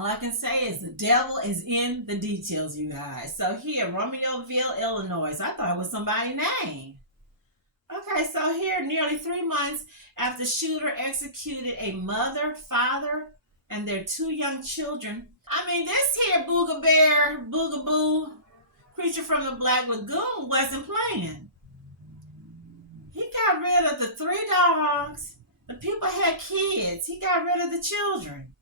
All I can say is the devil is in the details, you guys. So here, Romeoville, Illinois. I thought it was somebody's name. Okay, so here, nearly 3 months after shooter executed a mother, father, and their 2 young children. I mean, this here boogaboo, creature from the Black Lagoon wasn't playing. He got rid of the 3 dogs. The people had kids. He got rid of the children.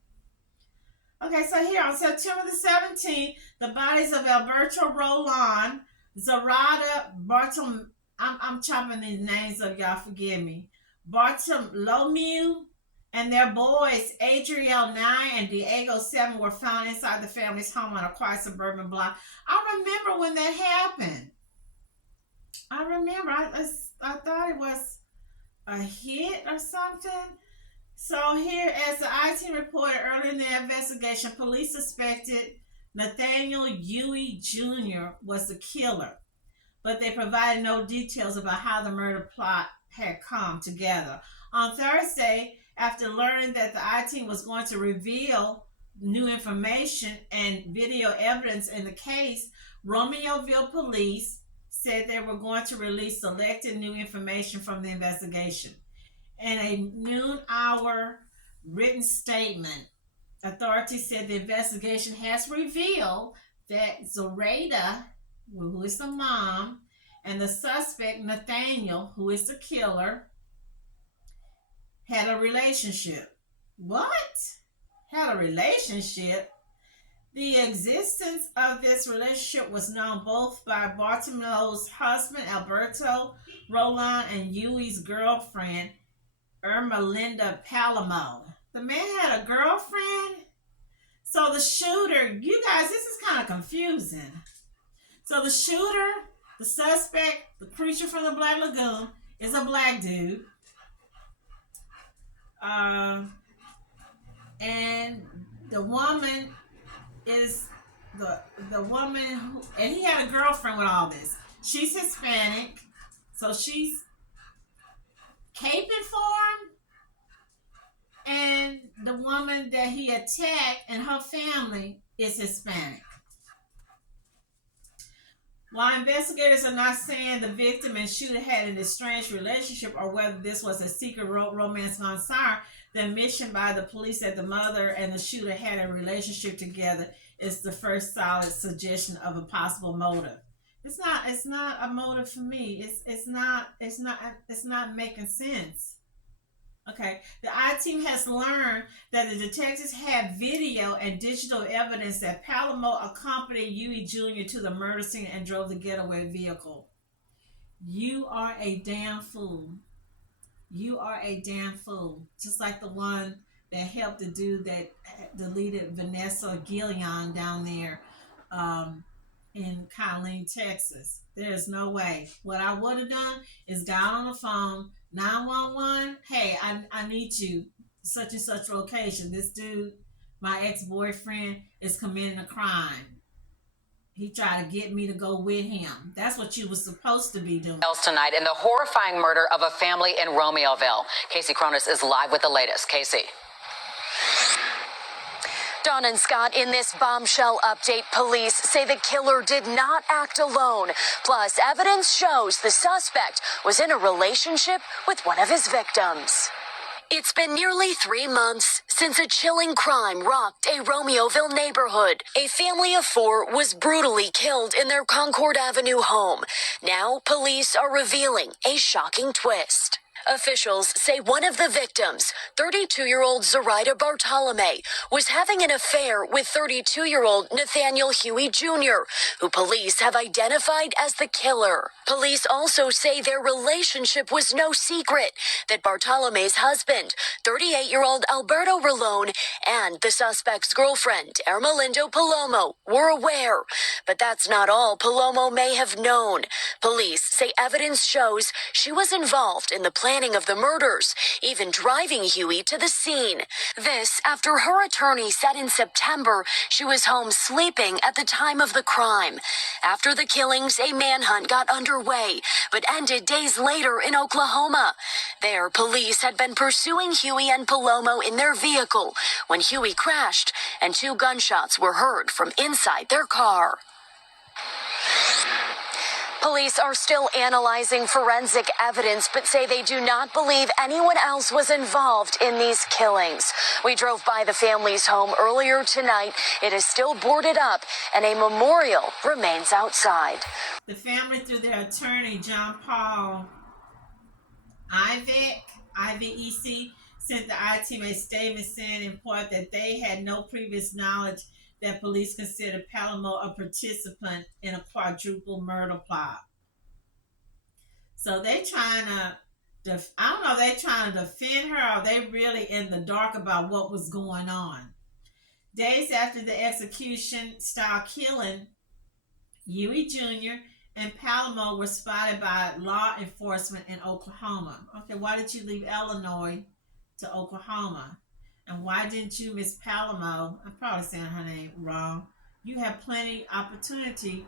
Okay, so here on September the 17th, the bodies of Alberto Roland, Zarada Bartolomeu, I'm chopping these names up, y'all forgive me, Bartolomeu, and their boys, Adriel 9 and Diego 7, were found inside the family's home on a quiet suburban block. I remember when that happened. I remember. I thought it was a hit or something. So here, as the I-team reported earlier in the investigation, police suspected Nathaniel Huey Jr. was the killer, but they provided no details about how the murder plot had come together. On Thursday, after learning that the I-team was going to reveal new information and video evidence in the case, Romeoville police said they were going to release selected new information from the investigation. In a noon-hour written statement, authorities said the investigation has revealed that Zoraida, who is the mom, and the suspect, Nathaniel, who is the killer, had a relationship. What? Had a relationship? The existence of this relationship was known both by Bartolomeo's husband, Alberto Roland, and Huey's girlfriend, Ermelinda Palomo. The man had a girlfriend? So the shooter, you guys, this is kind of confusing. So the shooter, the suspect, the creature from the Black Lagoon, is a black dude. And the woman is the woman who, and he had a girlfriend with all this. She's Hispanic, so she's caping for him. And the woman that he attacked and her family is Hispanic. While investigators are not saying the victim and shooter had an estranged relationship or whether this was a secret romance gone sour, the admission by the police that the mother and the shooter had a relationship together is the first solid suggestion of a possible motive. It's not a motive for me. It's not making sense. Okay, the I-team has learned that the detectives had video and digital evidence that Palomo accompanied Huey Jr. to the murder scene and drove the getaway vehicle. You are a damn fool. You are a damn fool. Just like the one that helped the dude that deleted Vanessa Gillian down there in Colleen, Texas. There's no way. What I would have done is got on the phone, 911, hey, I need you, such and such location. This dude, my ex-boyfriend, is committing a crime. He tried to get me to go with him. That's what you were supposed to be doing. Else tonight in the horrifying murder of a family in Romeoville. Casey Cronus is live with the latest. Casey. Dawn and Scott, in this bombshell update, police say the killer did not act alone. Plus, evidence shows the suspect was in a relationship with one of his victims. It's been nearly 3 months since a chilling crime rocked a Romeoville neighborhood. A family of 4 was brutally killed in their Concord Avenue home. Now, police are revealing a shocking twist. Officials say one of the victims, 32-year-old Zoraida Bartolome, was having an affair with 32-year-old Nathaniel Huey Jr., who police have identified as the killer. Police also say their relationship was no secret, that Bartolome's husband, 38-year-old Alberto Rolone, and the suspect's girlfriend, Ermelinda Palomo, were aware. But that's not all Palomo may have known. Police say evidence shows she was involved in the plan planning of the murders, even driving Huey to the scene. This after her attorney said in September she was home sleeping at the time of the crime. After the killings, a manhunt got underway, but ended days later in Oklahoma. There, police had been pursuing Huey and Palomo in their vehicle when Huey crashed and 2 gunshots were heard from inside their car. Police are still analyzing forensic evidence, but say they do not believe anyone else was involved in these killings. We drove by the family's home earlier tonight. It is still boarded up, and a memorial remains outside. The family, through their attorney, John Paul IVEC, sent the I-Team a statement saying in part that they had no previous knowledge that police considered Palomo a participant in a quadruple murder plot. So they trying to, I don't know if they trying to defend her or they really in the dark about what was going on. Days after the execution-style killing, Huey Jr. and Palomo were spotted by law enforcement in Oklahoma. Okay, why did you leave Illinois to Oklahoma? And why didn't you, Miss Palomo, I'm probably saying her name wrong, you had plenty opportunity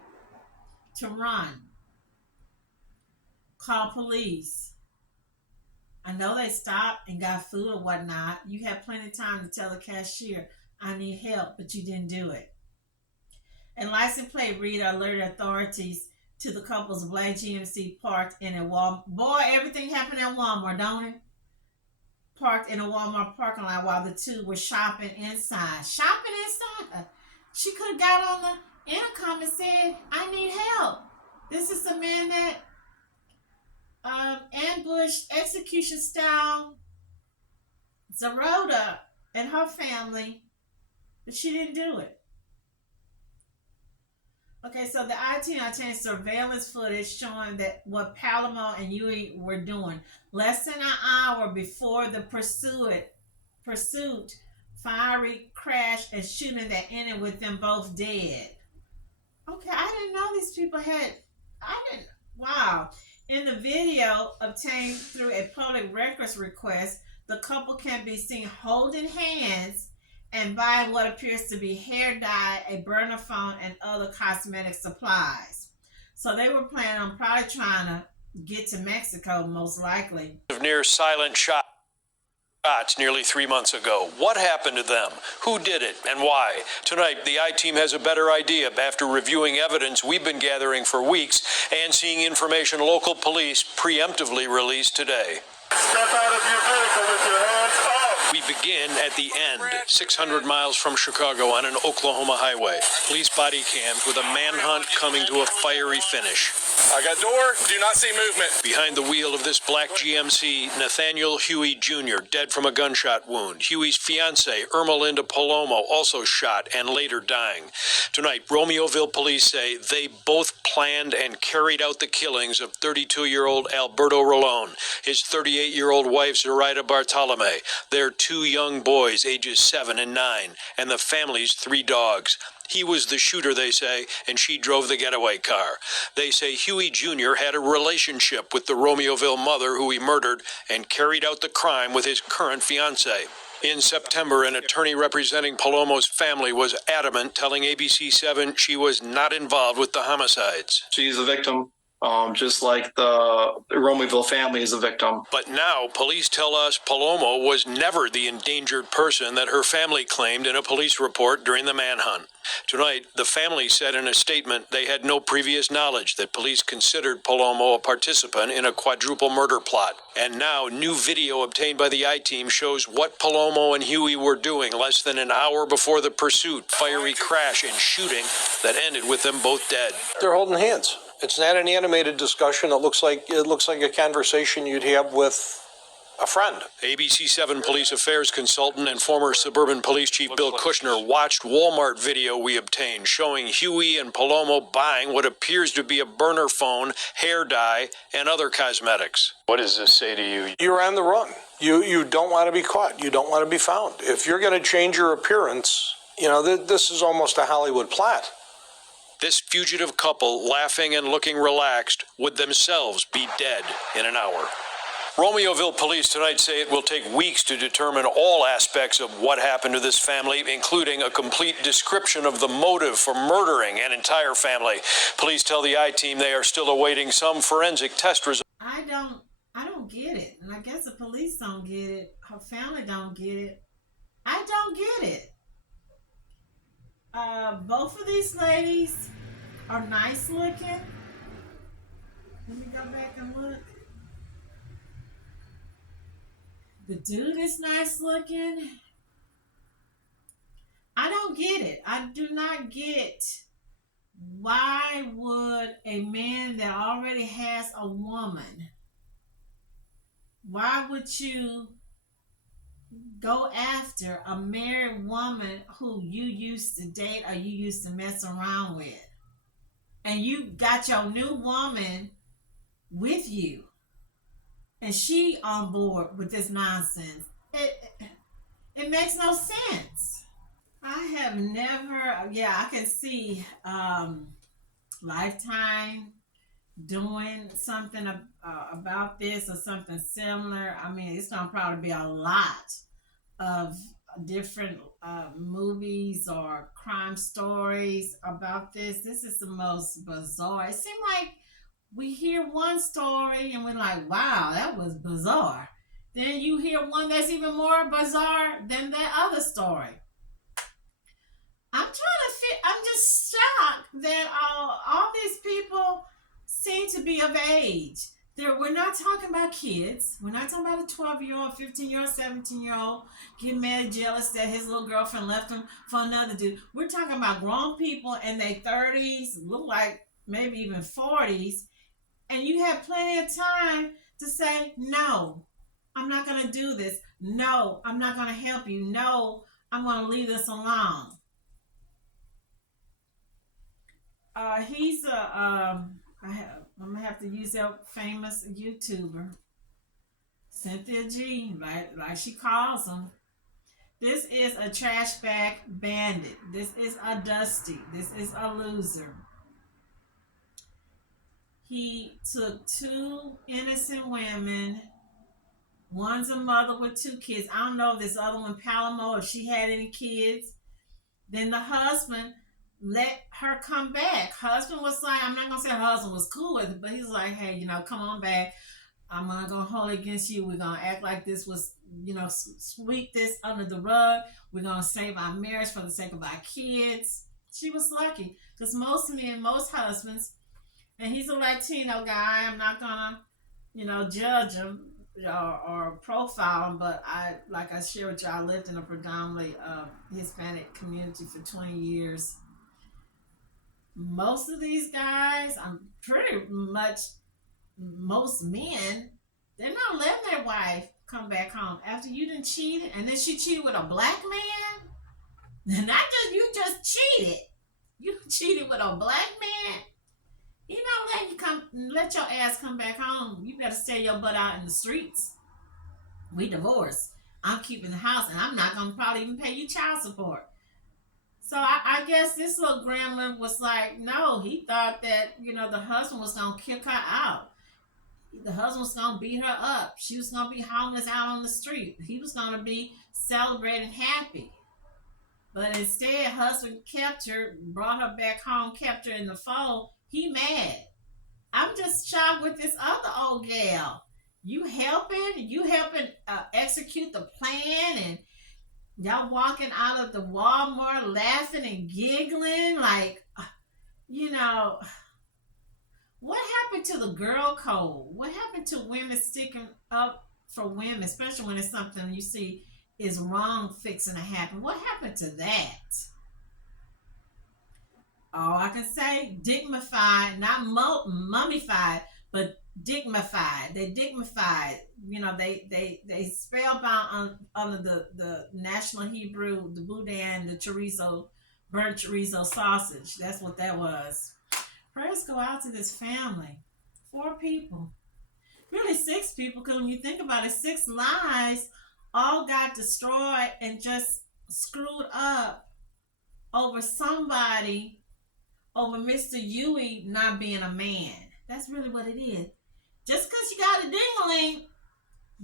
to run. Call police. I know they stopped and got food or whatnot. You had plenty of time to tell the cashier, I need help, but you didn't do it. And license plate reader alerted authorities to the couple's black GMC parked in a Walmart. Boy, everything happened at Walmart, don't it? Parked in a Walmart parking lot while the two were shopping inside. Shopping inside? She could have got on the intercom and said, I need help. This is a man that ambushed execution-style Zarota and her family, but she didn't do it. Okay, so the I-Team obtained surveillance footage showing that what Palomo and Huey were doing. Less than an hour before the pursuit, fiery crash and shooting that ended with them both dead. Okay, I didn't know these people had, wow. In the video obtained through a public records request, the couple can be seen holding hands and buying what appears to be hair dye, a burner phone, and other cosmetic supplies. So they were planning on probably trying to get to Mexico, most likely. Near silent shots nearly 3 months ago. What happened to them? Who did it and why? Tonight, the I-Team has a better idea after reviewing evidence we've been gathering for weeks and seeing information local police preemptively released today. Step out of your vehicle with your hands up. We begin at the end, 600 miles from Chicago on an Oklahoma highway. Police body cams with a manhunt coming to a fiery finish. I got door, do not see movement. Behind the wheel of this black GMC, Nathaniel Huey Jr., dead from a gunshot wound. Huey's fiancée, Irma Linda Palomo, also shot and later dying. Tonight, Romeoville police say they both planned and carried out the killings of 32-year-old Alberto Rolón, his 38-year-old wife, Zoraida Bartolome, their 2 young boys, ages 7 and 9, and the family's 3 dogs. He was the shooter, they say, and she drove the getaway car. They say Huey Jr. had a relationship with the Romeoville mother who he murdered and carried out the crime with his current fiancée. In September, an attorney representing Palomo's family was adamant, telling ABC7 she was not involved with the homicides. She's a victim. Just like the Romeoville family is a victim. But now police tell us Palomo was never the endangered person that her family claimed in a police report during the manhunt. Tonight, the family said in a statement they had no previous knowledge that police considered Palomo a participant in a quadruple murder plot. And now, new video obtained by the I-Team shows what Palomo and Huey were doing less than an hour before the pursuit, fiery crash, and shooting that ended with them both dead. They're holding hands. It's not an animated discussion. It looks like a conversation you'd have with a friend. ABC7 police affairs consultant and former suburban police chief Bill Kushner watched Walmart video we obtained showing Huey and Palomo buying what appears to be a burner phone, hair dye, and other cosmetics. What does this say to you? You're on the run. You don't want to be caught. You don't want to be found. If you're going to change your appearance, this is almost a Hollywood plot. This fugitive couple, laughing and looking relaxed, would themselves be dead in an hour. Romeoville police tonight say it will take weeks to determine all aspects of what happened to this family, including a complete description of the motive for murdering an entire family. Police tell the I-Team they are still awaiting some forensic test results. I don't get it. And I guess the police don't get it. Her family don't get it. I don't get it. Both of these ladies are nice looking. Let me go back and look. The dude is nice looking. I don't get it. I do not get why would a man that already has a woman, why would you go after a married woman who you used to date or you used to mess around with? And you got your new woman with you. And she on board with this nonsense. It makes no sense. I have never, I can see Lifetime doing something about this or something similar. I mean, it's going to probably be a lot of different movies or crime stories about this. This is the most bizarre. It seemed like we hear one story and we're like, wow, that was bizarre. Then you hear one that's even more bizarre than that other story. I'm just shocked that all these people seem to be of age. We're not talking about kids. We're not talking about a 12-year-old, 15-year-old, 17-year-old getting mad, jealous that his little girlfriend left him for another dude. We're talking about grown people in their 30s, look like maybe even 40s. And you have plenty of time to say, no, I'm not going to do this. No, I'm not going to help you. No, I'm going to leave this alone. I'm going to have to use that famous YouTuber, Cynthia G, like she calls him. This is a trash bag bandit. This is a dusty. This is a loser. He took two innocent women. One's a mother with two kids. I don't know if this other one, Palamo, if she had any kids. Then the husband let her come back. Husband was like, I'm not going to say her husband was cool with it, but he's like, hey, come on back. I'm not going to hold it against you. We're going to act like this was, sweep this under the rug. We're going to save our marriage for the sake of our kids. She was lucky because most men, most husbands, and he's a Latino guy. I'm not gonna, judge him or profile him, but like I share with you, I lived in a predominantly Hispanic community for 20 years. Most of these guys, I'm pretty much, most men, they're not letting their wife come back home after you done cheated, and then she cheated with a black man. Not just you just cheated. You cheated with a black man. He not let your ass come back home. You better stay your butt out in the streets. We divorced. I'm keeping the house, and I'm not gonna probably even pay you child support. So I guess this little gremlin was like, no, he thought that the husband was gonna kick her out. The husband was gonna beat her up. She was gonna be homeless out on the street. He was gonna be celebrating happy. But instead, husband kept her, brought her back home, kept her in the fold. He mad. I'm just shocked with this other old gal. You helping execute the plan, and y'all walking out of the Walmart laughing and giggling like, what happened to the girl code? What happened to women sticking up for women, especially when it's something you see is wrong fixing to happen? What happened to that? All I can say, dignified, not mummified, but dignified. They dignified. They spellbound under the National Hebrew, the boudin, the chorizo, burnt chorizo sausage. That's what that was. Prayers go out to this family. 4 people. Really 6 people, because when you think about it, 6 lives all got destroyed and just screwed up over Mr. Huey not being a man. That's really what it is. Just because you got a ding-a-ling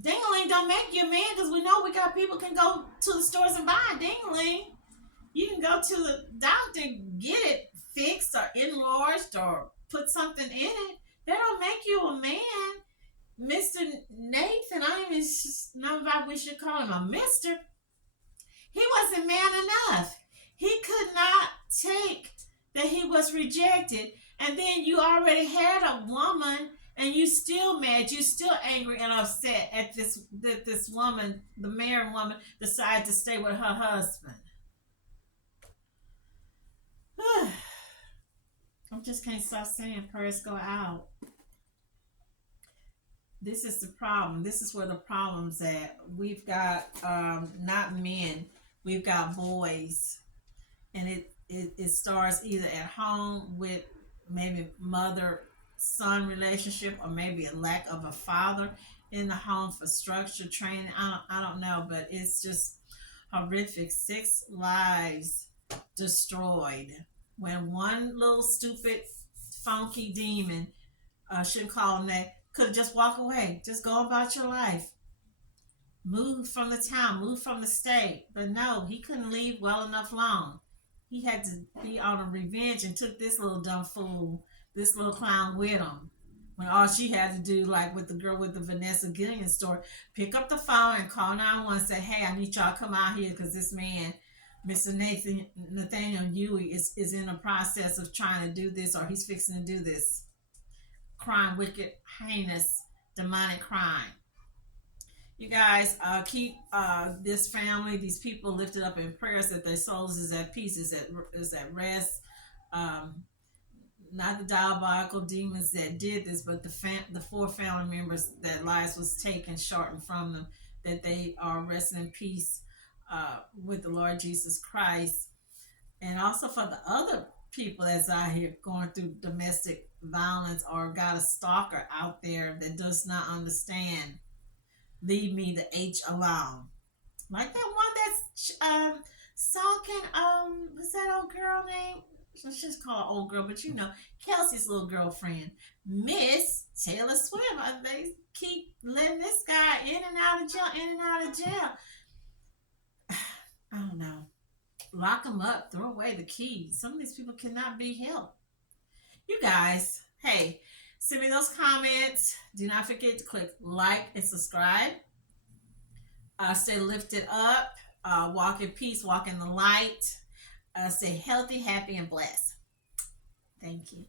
Ding-a-ling don't make you a man, because we know we got people can go to the stores and buy a ding-a-ling. You can go to the doctor and get it fixed or enlarged or put something in it. That don't make you a man. Mr. Nathan, I don't even know if we should call him a mister. He wasn't man enough. He could not take that he was rejected. And then you already had a woman and you still mad. You still angry and upset at this woman, the married woman, decided to stay with her husband. I just can't stop saying prayers go out. This is the problem. This is where the problem's at. We've got not men, we've got boys. And it starts either at home with maybe mother-son relationship, or maybe a lack of a father in the home for structure, training. I don't know, but it's just horrific. 6 lives destroyed when one little stupid funky demon, shouldn't call him that, could just walk away, just go about your life, move from the town, move from the state. But no, he couldn't leave well enough long. He had to be on a revenge and took this little dumb fool, this little clown with him. When all she had to do, like with the girl with the Vanessa Gillian story, pick up the phone and call 911 and say, hey, I need y'all to come out here because this man, Mr. Nathaniel Huey, is in the process of trying to do this, or he's fixing to do this crime, wicked, heinous, demonic crime. You guys, keep this family, these people lifted up in prayers, that their souls is at peace, is at rest. Not the diabolical demons that did this, but the 4 family members that lives was taken, shortened from them, that they are resting in peace with the Lord Jesus Christ. And also for the other people that's out here going through domestic violence, or got a stalker out there that does not understand, leave me the H alone. Like that one that's stalking, what's that old girl name? Let's just call her old girl, but you know, Kelsey's little girlfriend, Miss Taylor Swift. They keep letting this guy in and out of jail. I don't know. Lock them up, throw away the keys. Some of these people cannot be helped. You guys, hey, send me those comments. Do not forget to click like and subscribe. Stay lifted up. Walk in peace. Walk in the light. Stay healthy, happy, and blessed. Thank you.